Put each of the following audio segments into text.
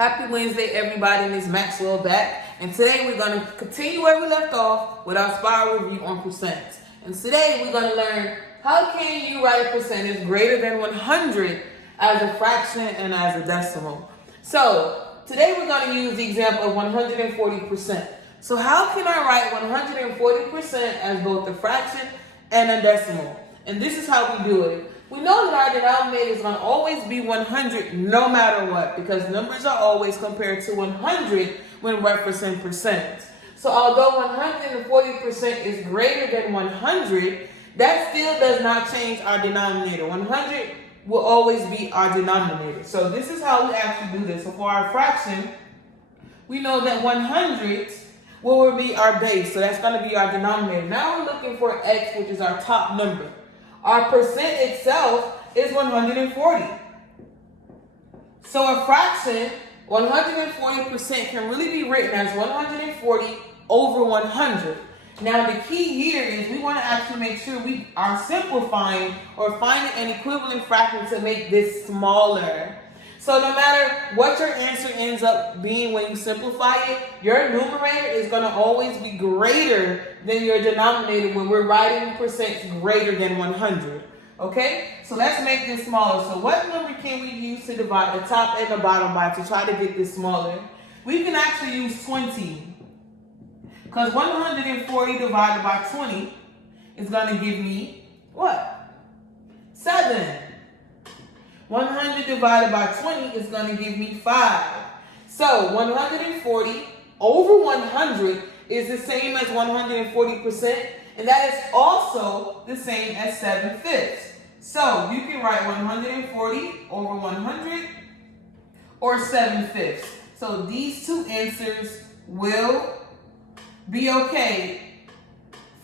Happy Wednesday, everybody. Miss Maxwell back. And today we're going to continue where we left off with our spiral review on percents. And today we're going to learn how can you write a percentage greater than 100 as a fraction and as a decimal. So today we're going to use the example of 140%. So how can I write 140% as both a fraction and a decimal? And this is how we do it. We know that our denominator is going to always be 100 no matter what, because numbers are always compared to 100 when referencing percents. So although 140% is greater than 100, that still does not change our denominator. 100 will always be our denominator. So this is how we actually do this. So for our fraction, we know that 100 will be our base. So that's going to be our denominator. Now we're looking for x, which is our top number. Our percent itself is 140. So a fraction, 140% can really be written as 140 over 100. Now the key here is we want to actually make sure we are simplifying or finding an equivalent fraction to make this smaller. So no matter what your answer ends up being when you simplify it, your numerator is going to always be greater than your denominator when we're writing percents greater than 100. Okay? So let's make this smaller. So what number can we use to divide the top and the bottom by to try to get this smaller? We can actually use 20. Because 140 divided by 20 is going to give me what? 7. 100 divided by 20 is going to give me 5. So 140 over 100 is the same as 140%, and that is also the same as 7/5. So you can write 140 over 100 or 7/5. So these two answers will be okay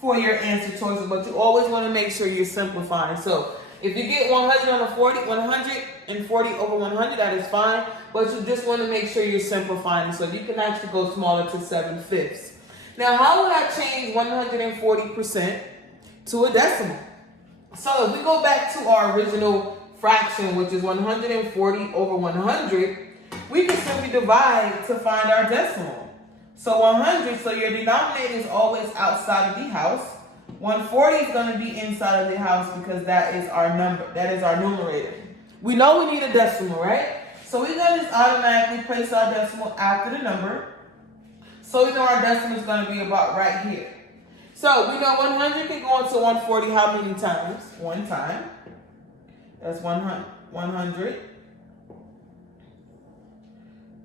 for your answer choices, but you always want to make sure you're simplifying. So if you get 140 over 100, that is fine, but you just want to make sure you're simplifying. So you can actually go smaller to 7/5. Now, how would I change 140% to a decimal? So if we go back to our original fraction, which is 140 over 100, we can simply divide to find our decimal. So 100, so your denominator is always outside of the house. 140 is going to be inside of the house because that is our number. That is our numerator. We know we need a decimal, right? So we're going to just automatically place our decimal after the number. So we know our decimal is going to be about right here. So we know 100 can go into 140 how many times? One time. That's 100.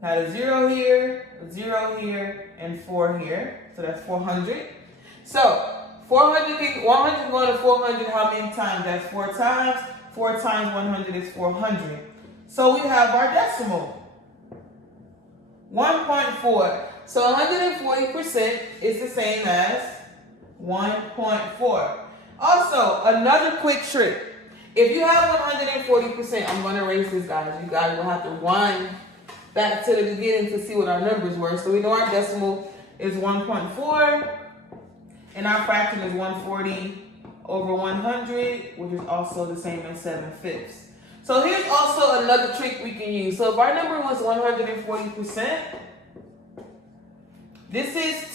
Had a 0 here, a 0 here, and 4 here. So that's 400. So 100 going to 400 how many times? That's 4 times. 4 times 100 is 400. So we have our decimal. 1.4. So 140% is the same as 1.4. Also, another quick trick. If you have 140%, I'm going to erase this, guys. You guys will have to wind back to the beginning to see what our numbers were. So we know our decimal is 1.4. And our fraction is 140 over 100, which is also the same as 7/5. So here's also another trick we can use. So if our number was 140%, this is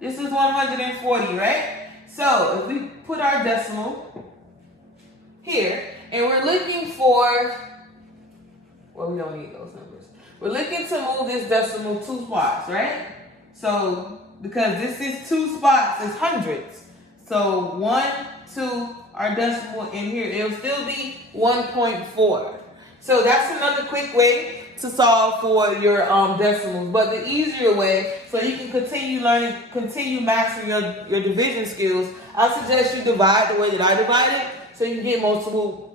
140, right? So if we put our decimal here, and we're looking for, well, we don't need those numbers. We're looking to move this decimal 2 spots, right? So, because this is 2 spots, it's hundreds. So, 1, 2, our decimal in here, it'll still be 1.4. So, that's another quick way to solve for your decimals. But the easier way, so you can continue mastering your division skills, I suggest you divide the way that I divide it, so you can get multiple,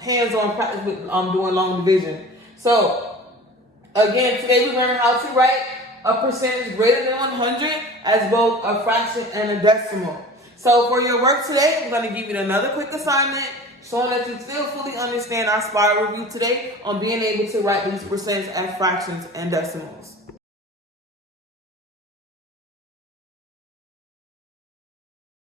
hands-on practice with doing long division. So, again, today we learned how to write a percentage greater than 100 as both a fraction and a decimal. So for your work today, I'm going to give you another quick assignment showing that you still fully understand our spiral review today on being able to write these percentages as fractions and decimals.